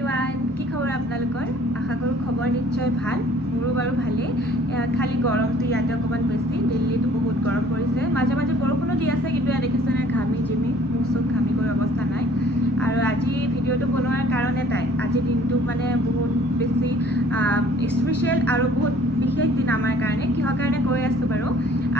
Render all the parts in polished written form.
Everyone, কি খবৰ আপোনালোকৰ? আশা কৰোঁ খবৰ নিশ্চয় ভাল। মোৰো বাৰু ভালেই, খালি গৰমটো ইয়াতে অকণমান বেছি। দিল্লীতো বহুত গৰম পৰিছে, মাজে মাজে বৰষুণো দি আছে, কিন্তু ইয়াত দেখিছেনে ঘামি জিমি মোৰ চব ঘামি গৈ অৱস্থা নাই। আৰু আজি ভিডিঅ'টো বনোৱাৰ কাৰণ এটাই, আজিৰ দিনটো মানে বহুত বেছি স্পেচিয়েল আৰু বহুত বিশেষ দিন আমাৰ কাৰণে। কিহৰ কাৰণে কৈ আছোঁ বাৰু,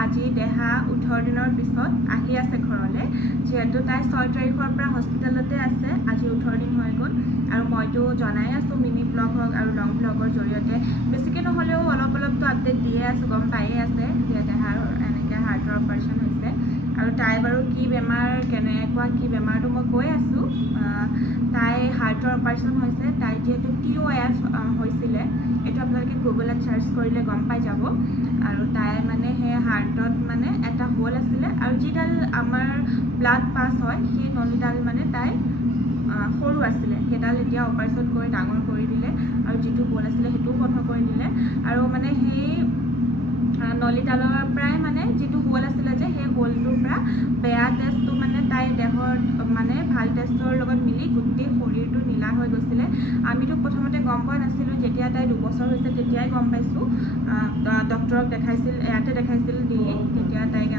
আজি দেহা 18 দিনৰ পিছত আহি আছে ঘৰলৈ। যিহেতু তাই 6 তাৰিখৰ পৰা হস্পিটেলতে আছে, আজি 18 দিন হৈ গ'ল। আৰু মইতো জনাই আছোঁ মিনি ব্লগ হওক আৰু লং ব্লগৰ জৰিয়তে, বেছিকৈ নহ'লেও অলপ অলপতো আপডেট দিয়ে আছোঁ, গম পায়ে আছে যে দেহাৰ এনেকৈ হাৰ্টৰ অপাৰেশ্যন হৈছে। আৰু তাই বাৰু কি বেমাৰ, কেনেকুৱা কি বেমাৰটো মই কৈ আছোঁ। তাই হাৰ্টৰ অপাৰেশ্যন হৈছে। তাই যিহেতু TOF হৈছিলে, এইটো আপোনালোকে গুগলত চাৰ্চ কৰিলে গম পাই যাব। আৰু তাই মানে সেই হাৰ্টত মানে এটা হোল আছিলে, আৰু যিডাল আমাৰ ব্লাড পাছ হয় সেই নলীডাল মানে তাই সৰু আছিলে, সেইডাল এতিয়া অপাৰেশ্যন কৰি ডাঙৰ কৰি দিলে। আৰু যিটো হোল আছিলে সেইটোও বন্ধ কৰি দিলে। আৰু মানে সেই নলীডালৰ পৰাই মানে যিটো হোল আছিলে যে সেই হোলটোৰ পৰা বেয়া তেজটো মানে তাইৰ দেহৰ মানে ভাল তেজৰ লগত মিলি গোটেই শৰীৰটো নীলা হৈ গৈছিলে। আমিতো প্ৰথমতে গম পোৱা নাছিলোঁ, যেতিয়া তাই 2 বছৰ হৈছে তেতিয়াই গম পাইছোঁ। ডক্টৰক দেখাইছিল, ইয়াতে দেখাইছিল দিল্লীত। তেতিয়া তাইক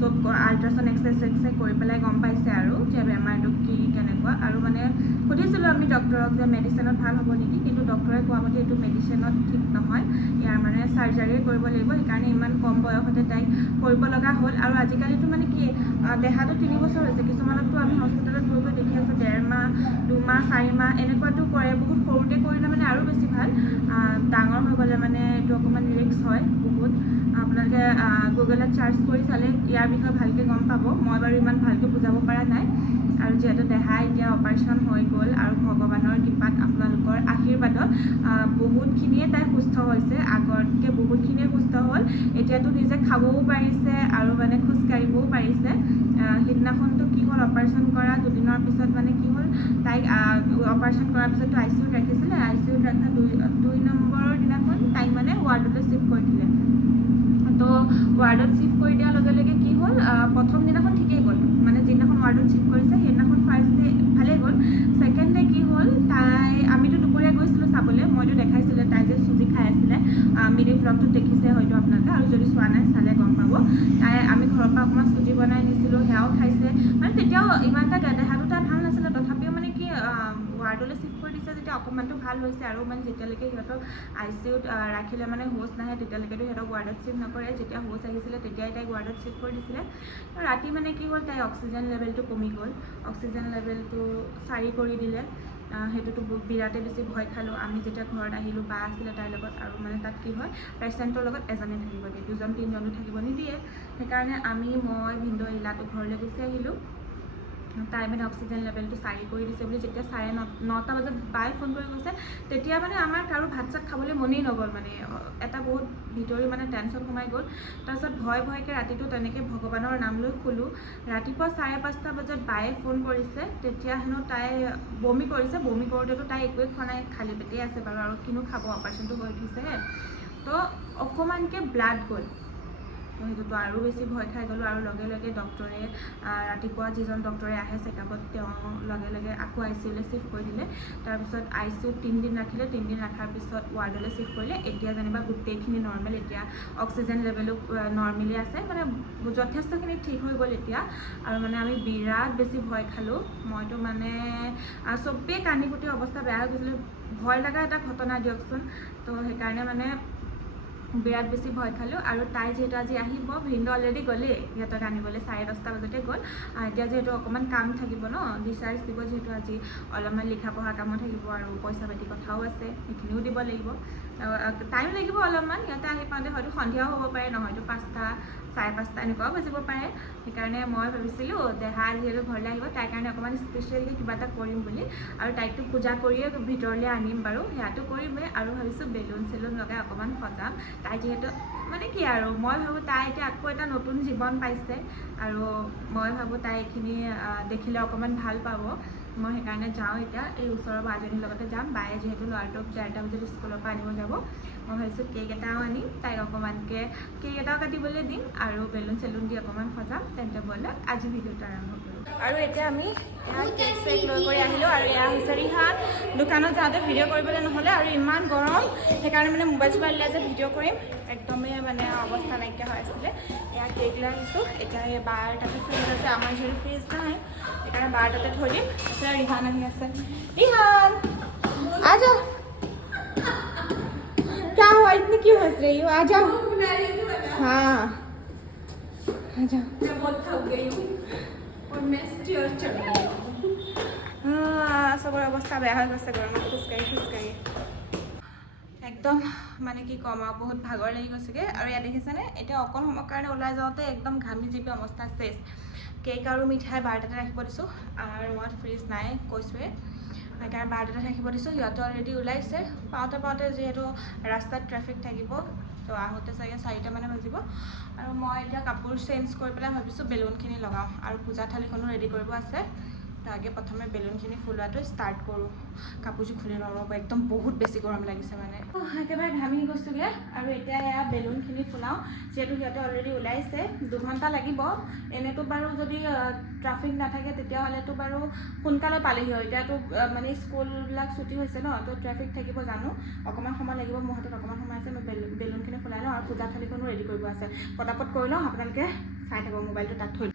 চব আল্ট্ৰাচাউণ্ড এক্সৰে কৰি পেলাই গম পাইছে আৰু যে বেমাৰটো কি কেনেকুৱা। আৰু মানে সুধিছিলোঁ আমি ডক্টৰক যে মেডিচিনত ভাল হ'ব নেকি, কিন্তু ডক্টৰে কোৱা মতে এইটো মেডিচিনত ঠিক নহয়, ইয়াৰ মানে চাৰ্জাৰীয়ে কৰিব লাগিব। সেইকাৰণে ইমান কম বয়সতে তাইক কৰিব লগা হ'ল। আৰু আজিকালিতো মানে কি, দেহাটো 3 বছৰ হৈছে, কিছুমানকতো আমি হস্পিটেলত গৈ দেখি আছোঁ 1.5 মাহ 2 মাহ 4 মাহ এনেকুৱাতো কৰে। বহুত সৰুতে কৰিলে মানে আৰু বেছি ভাল, ডাঙৰ হৈ গ'লে মানে এইটো অকণমান ৰিস্ক হয় বহুত। আপোনালোকে গুগলত চাৰ্চ কৰি চালে ইয়াৰ বিষয়ে ভালকৈ গম পাব। মই বাৰু ইমান ভালকৈ বুজাব পৰা নাই। আৰু যিহেতু দেহা এতিয়া অপাৰেশ্যন হৈ গ'ল, আৰু ভগৱানৰ কৃপাত আপোনালোকৰ আশীৰ্বাদত বহুতখিনিয়ে তাই সুস্থ হৈছে, আগতকৈ বহুতখিনিয়ে সুস্থ হ'ল। এতিয়াতো নিজে খাবও পাৰিছে আৰু মানে খোজকাঢ়িবও পাৰিছে। সেইদিনাখনতো কি হ'ল, অপাৰেশ্যন কৰা 2 দিনৰ পিছত মানে কি হ'ল, তাইক অপাৰেশ্যন কৰাৰ পিছততো ICUত ৰাখিছিলে। ICUত ৰখা 2 নম্বৰৰ দিনাখন তাইক মানে ৱাৰ্ডলৈ শ্বিফ্ট কৰি দিলে। তো ৱাৰ্ডত শ্বিফ্ট কৰি দিয়াৰ লগে লগে কি হ'ল, প্ৰথম দিনাখন ঠিকেই গ'ল, মানে যিদিনাখন ৱাৰ্ডত শ্বিফ্ট কৰিছে সেইদিনাখন ফাৰ্ষ্ট ডে ভালেই গ'ল। ছেকেণ্ড ডে কি হ'ল, আমিতো দুপৰীয়া গৈছিলোঁ চাবলৈ, মইতো দেখাইছিলে তাই যে চুজি খাই আছিলে, মিনি ব্লগটোত দেখিছে হয়তো আপোনালোকে, আৰু যদি চোৱা নাই চালে গম পাব। আমি ঘৰৰ পৰা অকণমান চুজি বনাই নিছিলোঁ, সেয়াও খাইছে। মানে তেতিয়াও ইমান এটা দেহাটো তাই ভাল নাছিলে, তথাপিও মানে কি ৱাৰ্ডলৈ শ্বিফ্ট কৰি দিছে যেতিয়া অকণমানটো ভাল হৈছে। আৰু মানে যেতিয়ালৈকে সিহঁতক ICUত ৰাখিলে মানে হোচ নাহে, তেতিয়ালৈকেতো সিহঁতক ৱাৰ্ডত শ্বিফ্ট নকৰে। যেতিয়া হোচ আহিছিলে তেতিয়াই তাইক ৱাৰ্ডত শ্বিফ্ট কৰি দিছিলে। ৰাতি মানে কি হ'ল, তাইৰ অক্সিজেন লেভেলটো কমি গ'ল, অক্সিজেন লেভেলটো 4 কৰি দিলে। সেইটোতো বিৰাটেই বেছি ভয় খালোঁ আমি যেতিয়া ঘৰত আহিলোঁ। বা আছিলে তাইৰ লগত, আৰু মানে তাত কি হয়, পেচেণ্টৰ লগত এজনে থাকিব দিয়ে, 2-3জনো থাকিব নিদিয়ে। সেইকাৰণে মই ভিনদেউ ইলাটো ঘৰলৈ গুচি আহিলোঁ। তাই মানে অক্সিজেন লেভেলটো 4 কৰি দিছে বুলি যেতিয়া 9:30 বজাত বাই ফোন কৰি কৈছে, তেতিয়া মানে আমাৰ কাৰো ভাত চাত খাবলৈ মনেই নগ'ল। মানে এটা বহুত ভিতৰি মানে টেনশ্যন সোমাই গ'ল। তাৰপিছত ভয়কৈ ৰাতিটো তেনেকৈ ভগৱানৰ নাম লৈ শুলোঁ। ৰাতিপুৱা 5:30 বজাত বায়ে ফোন কৰিছে, তেতিয়া হেনো তাই বমি কৰিছে। বমি কৰোঁতেতো তাই একোৱেই খোৱা নাই, খালী পেটেই আছে বাৰু, আৰু কিনো খাব, অপাৰেশ্যনটো হৈ উঠিছেহে। তো অকণমানকৈ ব্লাড গ'ল। তো সেইটোতো আৰু বেছি ভয় খাই গ'লোঁ। আৰু লগে লগে ডক্টৰে ৰাতিপুৱা যিজন ডক্টৰে আহে চেকআপত, তেওঁ লগে লগে আকৌ ICUলৈ শ্বিফ্ট কৰি দিলে। তাৰপিছত ICUত 3 দিন ৰাখিলে, 3 দিন ৰখাৰ পিছত ৱাৰ্ডলৈ শ্বিফ্ট কৰিলে। এতিয়া যেনিবা গোটেইখিনি নৰ্মেল, এতিয়া অক্সিজেন লেভেলো নৰ্মেলি আছে, মানে যথেষ্টখিনি ঠিক হৈ গ'ল এতিয়া। আৰু মানে আমি বিৰাট বেছি ভয় খালোঁ। মইতো মানে চবেই কান্দি কুটি অৱস্থা বেয়া হৈ গৈছিলে। ভয় লগা এটা ঘটনা দিয়কচোন। তো সেইকাৰণে মানে বিৰাট বেছি ভয় খালোঁ। আৰু তাই যিহেতু আজি আহিব, ভিনদেউ অলৰেডি গ'লেই সিহঁতক আনিবলৈ, 10:30 বজাতে গ'ল। এতিয়া যিহেতু অকণমান কাম থাকিব ন, ডিচাৰ্জ দিব যিহেতু আজি, অলপমান লিখা পঢ়া কামো থাকিব, আৰু পইচা পাতি কথাও আছে, সেইখিনিও দিব লাগিব। টাইম লাগিব অলপমান, সিহঁতে আহি পাওঁতে হয়তো সন্ধিয়াও হ'ব পাৰে, নহয়তো 5টা 5:30 এনেকুৱাও বাজিব পাৰে। সেইকাৰণে মই ভাবিছিলোঁ দেহা যিহেতু ঘৰলৈ আহিব, তাইৰ কাৰণে অকণমান স্পেচিয়েলকৈ কিবা এটা কৰিম বুলি। আৰু তাইকতো পূজা কৰিয়ে ভিতৰলৈ আনিম বাৰু, সেয়াটো কৰিমেই। আৰু ভাবিছোঁ বেলুন চেলুন লগাই অকণমান সজাম। তাই যিহেতু মানে কি আৰু, মই ভাবোঁ তাই এতিয়া আকৌ এটা নতুন জীৱন পাইছে, আৰু মই ভাবোঁ তাই এইখিনি দেখিলে অকণমান ভাল পাব। মই সেইকাৰণে যাওঁ এতিয়া, এই ওচৰৰ বাজনীৰ লগতে যাম। বায়ে যিহেতু ল'ৰাটোক 1:30 বজাত স্কুলৰ পৰা আনিব যাব, মই ভাবিছোঁ কেক এটাও আনিম, তাইক অকণমানকৈ কেক এটাও কাটিবলৈ দিম, আৰু বেলুন চেলুন দি অকণমান সজাম। তেন্তে ব'লক আজি ভিডিঅ'টো আৰম্ভ কৰোঁ। আৰু এতিয়া আমি কেক চেক লৈ কৰি আহিলোঁ আৰু এয়া হৈছে ৰিহান দোকানত যাওঁতে ভিডিঅ' কৰিবলৈ নহ'লে আৰু ইমান গৰম সেইকাৰণে মানে মোবাইল চোবাইল লৈ যে ভিডিঅ' কৰিম একদমেই মানে অৱস্থা নাইকিয়া হৈ আছিলে এয়া কেক লৈ আহিছোঁ এতিয়া এই বাৰ তাতে ফ্ৰিজ আছে আমাৰ যিহেতু ফ্ৰিজ নাই সেইকাৰণে বাৰ তাতে থৈ দিম এতিয়া ৰিহান আহি আছে ৰিহান আজা क्या हुआ इतनी क्यों हंस रही हो आ जाओ हाँ आ जाओ मैं बहुत थक गई हूँ और मैं स्टेयर चढ़ गई চবৰে অৱস্থা বেয়া হৈ গৈছে গৰমত খোজকাঢ়ি একদম মানে কি ক'ম আৰু বহুত ভাগৰ লাগি গৈছেগৈ আৰু ইয়াত দেখিছেনে এতিয়া অকণ সময়ৰ কাৰণে ওলাই যাওঁতে একদম ঘামি জিপি অৱস্থা চেচ কেক আৰু মিঠাই বাৰটাতে ৰাখিব দিছোঁ আৰু ৰুমত ফ্ৰিজ নাই কৈছোঁৱে সেইকাৰণে বাৰটাতে ৰাখিব দিছোঁ সিহঁতে অলৰেডি ওলাইছে পাওঁতে যিহেতু ৰাস্তাত ট্ৰেফিক থাকিব তো আহোঁতে চাগে 4টামান বাজিব আৰু মই এতিয়া কাপোৰ চেঞ্জ কৰি পেলাই ভাবিছোঁ বেলুনখিনি লগাওঁ আৰু পূজা থালিখনো ৰেডি কৰিব আছে তো আগে প্ৰথমে বেলুনখিনি ফুলোৱাটো ষ্টাৰ্ট কৰোঁ কাপোৰযোৰ খুলি নল'ব একদম বহুত বেছি গৰম লাগিছে মানে একেবাৰে ঘামি গৈছোঁগৈ আৰু এতিয়া এয়া বেলুনখিনি ফুলাওঁ যিহেতু সিহঁতে অলৰেডি ওলাইছে 2 ঘণ্টা লাগিব এনেতো বাৰু যদি ট্ৰাফিক নাথাকে তেতিয়াহ'লেতো বাৰু সোনকালে পালেহি হয় এতিয়াতো মানে স্কুলবিলাক ছুটি হৈছে ন তো ট্ৰেফিক থাকিব জানো অকণমান সময় লাগিব মোৰ হাতত অকণমান সময় আছে মই বেলুনখিনি ফুলাই লওঁ আৰু পূজা থালিখনো ৰেডি কৰিব আছে পটাপট কৰি লওঁ আপোনালোকে চাই থাকক মোবাইলটো তাত থৈ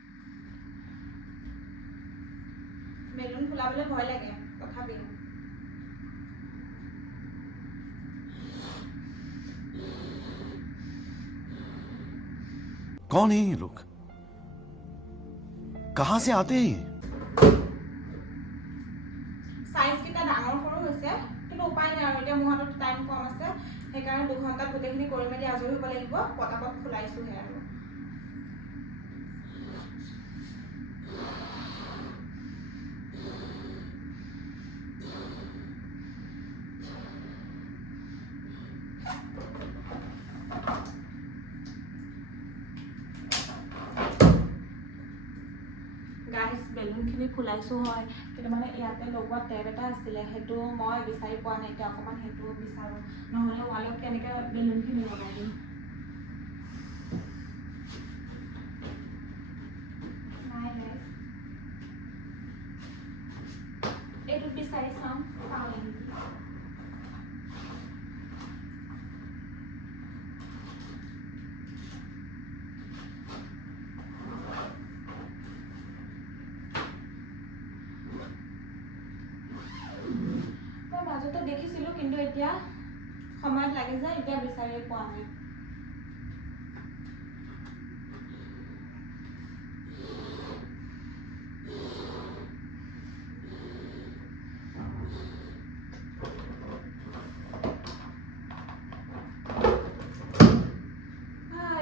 বেলুন ফুলাবলৈ ভয় লাগে তথাপিও कौन है ये लोग कहां से आते हैं সাইজ কিটা ডাঙৰ সৰু হৈছে কিন্তু উপায় নাই আৰু এতিয়া মোৰ হাতত টাইম কম আছে সেইকাৰণে 2 ঘণ্টাত গোটেইখিনি কৰি মেলি আজৰি হ'ব লাগিব পটাপট ফুলাইছোঁহে আৰু গাইজ বেলুনখিনি ফুলাইছোঁ হয় কিন্তু মানে ইয়াতে লগোৱা টেপ এটা আছিলে সেইটো মই বিচাৰি পোৱা নাই এতিয়া অকণমান সেইটো বিচাৰোঁ নহ'লে ৱালত কেনেকৈ বেলুনখিনি লগাই দিম নাই গাইজ এইটোত বিচাৰি চাওঁ নেকি মাজতে দেখিছিলোঁ কিন্তু এতিয়া সময়ত লাগি যায় এতিয়া বিচাৰিয়ে পোৱা নাই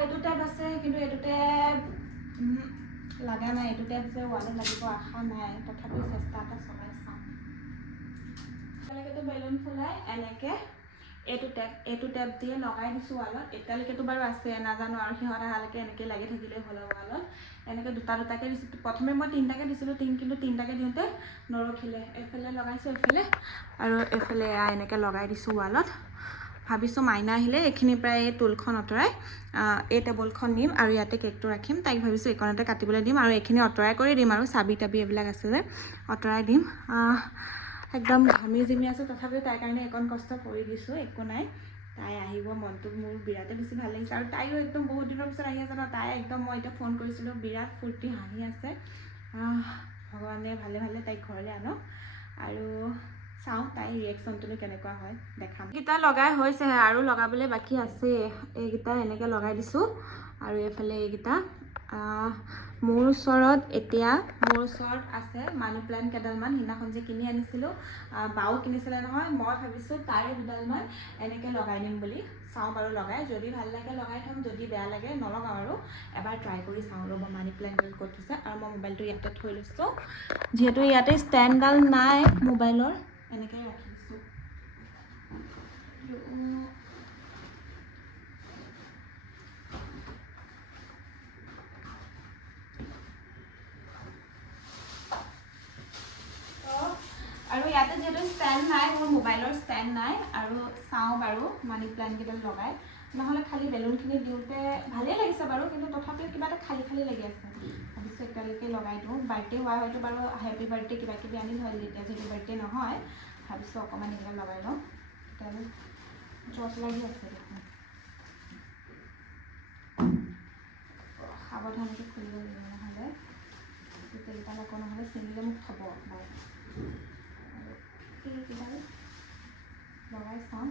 এইটো টেপ আছে কিন্তু এইটো টেপ লগা নাই এইটো টেপ যে ৱালত লাগিব আশা নাই তথাপিও চেষ্টা এটা চলাই চাওঁ এতিয়ালৈকেতো বেলুন ফুলাই এনেকৈ এইটো টেপ দিয়ে লগাই দিছোঁ ৱালত এতিয়ালৈকেতো বাৰু আছে নাজানো আৰু সিহঁত অহালৈকে এনেকৈ লাগি থাকিলেই হ'ল ৱালত এনেকৈ দুটাকৈ দিছোঁ প্ৰথমে মই 3টাকৈ দিছিলোঁ কিন্তু 3টাকৈ দিওঁতে নৰখিলে এইফালে লগাইছোঁ এইফালে আৰু এইফালে এনেকৈ লগাই দিছোঁ ৱালত ভাবিছোঁ মাইনা আহিলে এইখিনিৰ পৰা এই টুলখন আঁতৰাই এই টেবুলখন নিম আৰু ইয়াতে কেকটো ৰাখিম তাইক ভাবিছোঁ এইকণতে কাটিবলৈ দিম আৰু এইখিনি আঁতৰাই কৰি দিম আৰু চাবি তাবি এইবিলাক আছে যে আঁতৰাই দিম একদম ঘামি জিমি আছোঁ তথাপিও তাইৰ কাৰণে এইকণ কষ্ট কৰি দিছোঁ একো নাই তাই আহিব মনটো মোৰ বিৰাটেই বেছি ভাল লাগিছে আৰু তাইও একদম বহুত দিনৰ পিছত আহি আছে ন তাই একদম মই এতিয়া ফোন কৰিছিলোঁ বিৰাট ফূৰ্তি হাঁহি আছে ভগৱানে ভালে ভালে তাইক ঘৰলৈ আনক আৰু চাওঁ তাই ৰিয়েকশ্যনটোনো কেনেকুৱা হয় দেখাম এইকেইটা লগাই হৈছেহে আৰু লগাবলৈ বাকী আছে এইকেইটা এনেকৈ লগাই দিছোঁ আৰু এইফালে এইকেইটা মোৰ ওচৰত আছে মানি প্লাণ্ট কেইডালমান সিদিনাখন যে কিনি আনিছিলোঁ বাও কিনিছিলে নহয় মই ভাবিছোঁ তাৰে দুডালমান এনেকৈ লগাই দিম বুলি চাওঁ বাৰু লগাই যদি ভাল লাগে লগাই থ'ম যদি বেয়া লাগে নলগাওঁ আৰু এবাৰ ট্ৰাই কৰি চাওঁ ৰ'ব মানি প্লাণ্টডাল ক'ত থৈছে আৰু মই মোবাইলটো ইয়াতে থৈ লৈছোঁ যিহেতু ইয়াতে ষ্টেণ্ডডাল নাই মোবাইলৰ এনেকৈ ৰাখি দিছোঁ আৰু ইয়াতে যিহেতু ষ্টেণ্ড নাই মোৰ মোবাইলৰ ষ্টেণ্ড নাই আৰু চাওঁ বাৰু মানি প্লাণ্ট কেইডাল লগাই নহ'লে খালি বেলুনখিনি দিওঁতে ভালেই লাগিছে বাৰু, কিন্তু তথাপিও কিবা এটা খালি খালি লাগি আছে। ভাবিছোঁ একেলগে লগাই দিওঁ। বাৰ্থডে হোৱা হয়তো বাৰু হেপী বাৰ্থডে কিবা কিবি আনিল হয়, যেতিয়া যিহেতু বাৰ্থডে নহয়, ভাবিছোঁ অকণমান এইবিলাক লগাই লওঁ। তেতিয়াহ'লে জট লাগি আছে দেখোন। সাৱধানকৈ খুলিব লাগিব, নহ'লে তেলকেইডাল আকৌ নহ'লে ছিঙিলে মোক থ'ব বাৰু। আৰু এইকেইডাল লগাই চাওঁ।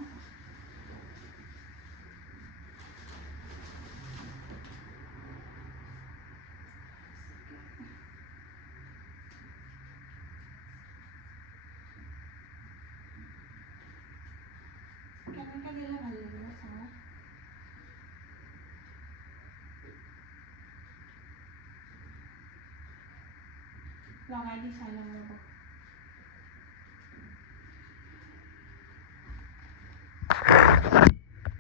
কেনেকৈ দিলে ভাল লাগিব চাওঁ। লগাই দি চাই ল'ব ৰ'ব।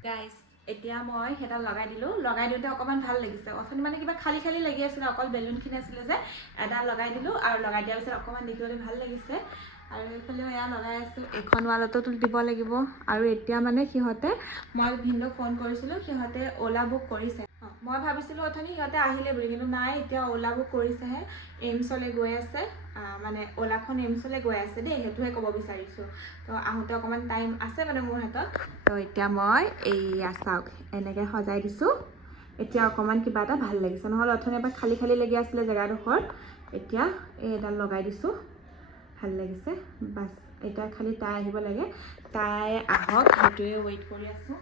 গাইজ, এতিয়া মই সেইডাল লগাই দিলোঁ। লগাই দিওঁতে অকণমান ভাল লাগিছে। অথনি মানে কিবা খালি খালি লাগি আছিলে, অকল বেলুনখিনি আছিলে যে, এডাল লগাই দিলোঁ আৰু লগাই দিয়াৰ পিছত অকণমান দেখিবলৈ ভাল লাগিছে। আৰু এইফালেও এয়া লগাই আছোঁ, এইখন ৱালতো দিব লাগিব। আৰু এতিয়া মানে সিহঁতে, মই ভিনদেউক ফোন কৰিছিলোঁ, সিহঁতে অ'লা বুক কৰিছে। মই ভাবিছিলোঁ অথনি সিহঁতে আহিলে বুলি, কিন্তু নাই, এতিয়া অ'লা বুক কৰিছেহে। এইমছলৈ গৈ আছে, মানে অ'লাখন এইমছলৈ গৈ আছে দেই, সেইটোহে ক'ব বিচাৰিছোঁ। তো আহোঁতে অকণমান টাইম আছে মানে মোৰ হাতত। তো এতিয়া মই এইয়া চাওক, এনেকৈ সজাই দিছোঁ। এতিয়া অকণমান কিবা এটা ভাল লাগিছে, নহ'লে অথনি এবাৰ খালি খালি লাগি আছিলে জেগাডোখৰ। এতিয়া এইডাল লগাই দিছোঁ, ভাল লাগিছে। বাছ এতিয়া খালি তাই আহিব লাগে, তাই আহক, সেইটোৱে ৱেইট কৰি আছোঁ।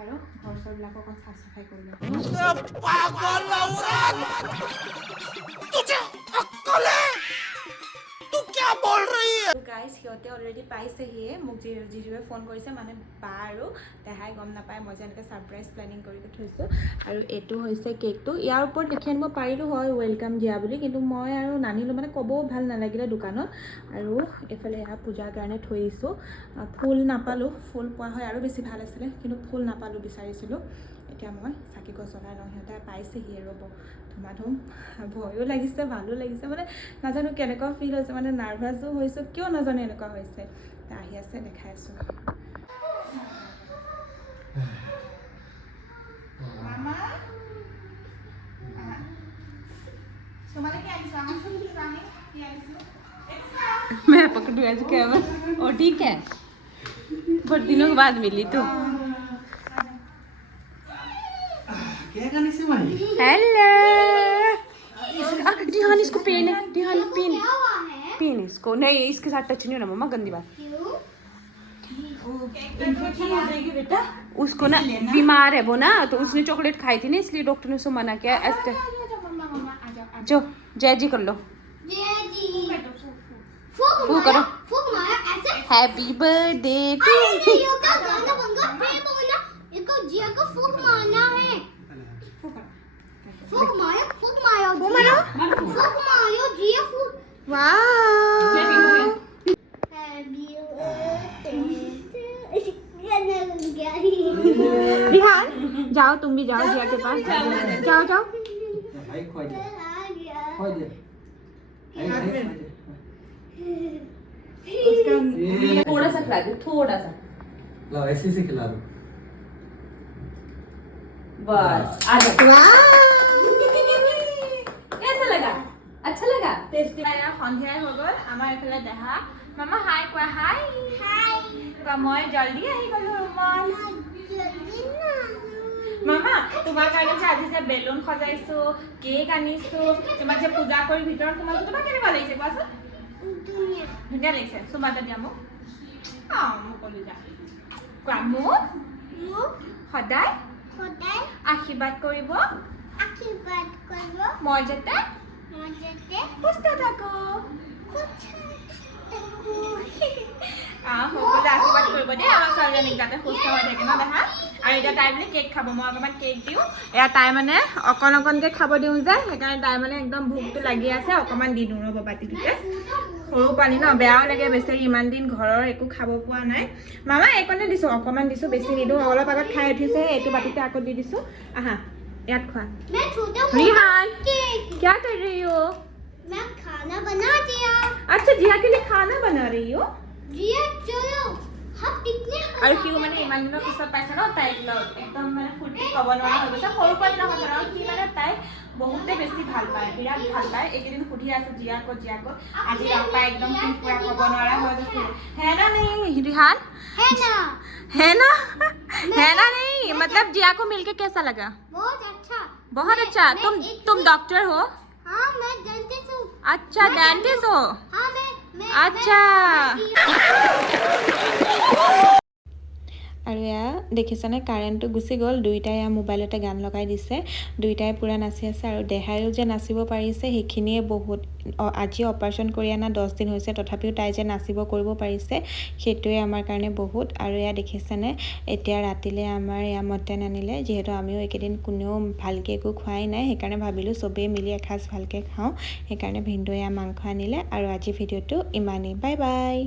আৰু ঘৰ চৰবিলাকো অকণ চাফ চাফাই কৰি লওঁ। গাইজ, সিহঁতে অলৰেডি পাইছেহিয়ে। মোক জিজুৱে ফোন কৰিছে, মানে বা আৰু দেহাই গম নাপায় মই যে এনেকৈ ছাৰপ্ৰাইজ প্লেনিং কৰি থৈছোঁ। আৰু এইটো হৈছে কেকটো। ইয়াৰ ওপৰত লিখি আনিব পাৰিলোঁ হয় ৱেলকাম দিয়া বুলি, কিন্তু মই আৰু নানিলোঁ, মানে ক'বও ভাল নালাগিলে দোকানত। আৰু এইফালে এয়া পূজাৰ কাৰণে থৈ দিছোঁ। ফুল নাপালোঁ, ফুল পোৱা হয় আৰু বেছি ভাল আছিলে, কিন্তু ফুল নাপালোঁ, বিচাৰিছিলোঁ। এতিয়া মই চাকি গছ জ্বলাই লওঁ। সিহঁতে পাইছেহিয়ে, ৰ'ব। ধুমাধুম, ভয়ো লাগিছে, ভালো লাগিছে, মানে নাজানো কেনেকুৱা ফিল হৈছে, মানে নাৰ্ভাছো হৈছোঁ, কিয় নাজানো এনেকুৱা হৈছে। আহি আছে, দেখাই আছোঁ। मैं पकड़ू आज कैमरा। और ठीक है, बहुत दिनों के बाद मिली तू। हेलो, रिहान इसको पेन है, रिहान पेन पेन इसको नहीं, इसके साथ टच नहीं होना मम्मा, गंदी बात। इन्फेक्शन हो जाएगी बेटा। उसको ना बीमार है वो ना, तो उसने चॉकलेट खाई थी ना, इसलिए डॉक्टर ने उसको मना किया। जो जय जी कर लो, फूक करो, हैप्पी बर्थडे टू। रिहान, जाओ तुम भी जाओ जिया के पास, जाओ जाओ। थोड़ा सा खिला दो, थोड़ा सा, लो ऐसे से खिला दो। बस आ जाओ। कैसा लगा, अच्छा लगा, टेस्टी। সন্ধিয়াই হৈ গ'ল, আমাৰ এইফালে দেহা। মামা হাই কোৱা, হাই কোৱা। মই জল্দি আহি গ'লো ৰুমত। মামা, তোমাৰ কাৰণে যে আজি যে বেলুন সজাইছোঁ, কেক আনিছোঁ, তোমাক যে পূজা কৰি ভিতৰত সোমাইছোঁ, তোমাৰ কেনেকুৱা লাগিছে কোৱাচোন? ধুনীয়া লাগিছে। চুমা এটা দিয়া মোক। মোক ক'লো যা। কোৱা, মোক সদায় আশীৰ্বাদ কৰিব, মই যাতে সুস্থ থাকোঁ। সকলোৱে আশীৰ্বাদ কৰিব দেই আমাৰ ছোৱালীজনীক, যাতে সুস্থ হৈ থাকে ন দেহা। আৰু এতিয়া তাই বোলে কেক খাব, মই অকণমান কেক দিওঁ। এয়া তাই মানে অকণ অকণকৈ খাব দিওঁ যে, সেইকাৰণে তাই মানে একদম ভোকটো লাগি আছে। অকণমান দি দিওঁ ৰ'ব বাতিটোতে। সৰু পানী ন, বেয়াও লাগে বেচেৰি, ইমান দিন ঘৰৰ একো খাব পোৱা নাই। মামা এইকণে দিছোঁ, অকণমান দিছোঁ, বেছি নিদিওঁ। অলপ আগত খাই উঠিছে, এইটো বাতিতে আকৌ দি দিছোঁ। আহা, ইয়াত খোৱা। रिहान, क्या कर रही हो? मैं खाना बना दिया। अच्छा, जिया के लिए खाना बना रही हो? जिया चलो আৰু সিও মানে ইমান দিনৰ পিছত পাইছে ন তাইক লগ একদম মানে ফূৰ্তি ক'ব নোৱাৰা হৈ গৈছে সৰুৰ পৰা নহয় কাৰণ সি মানে তাই বহুতে বেছি ভাল পায় বিৰাট ভাল পায় এইকেইদিন সুধি আছে জিয়াকো আজি লগ পাই একদম সি পুৰা ক'ব নোৱাৰা হৈ গৈছে है ना नहीं रिहान है ना नहीं मतलब जिया को मिलके कैसा लगा बहुत अच्छा तुम डॉक्टर हो हाँ मैं डेंटिस्ट हूँ अच्छा डेंटिस्ट हो हाँ मैं अच्छा আৰু এয়া দেখিছানে কাৰেণ্টটো গুচি গ'ল দুইটাই মোবাইলতে গান লগাই দিছে দুইটাই পুৰা নাচি আছে আৰু দেহাইও যে নাচিব পাৰিছে সেইখিনিয়ে বহুত আজি অপাৰেশ্যন কৰি আনা 10 দিন হৈছে তথাপিও তাই যে নাচিব কৰিব পাৰিছে সেইটোৱে আমাৰ কাৰণে বহুত আৰু এয়া দেখিছানে এতিয়া ৰাতিলে আমাৰ এয়া মটন আনিলে যিহেতু আমিও একেদিন কোনেও ভালকৈ একো খোৱাই নাই সেইকাৰণে ভাবিলোঁ চবেই মিলি এসাঁজ ভালকৈ খাওঁ সেইকাৰণে ভিনদেউয়ে মাংস আনিলে আৰু আজি ভিডিঅ'টো ইমানেই বাই বাই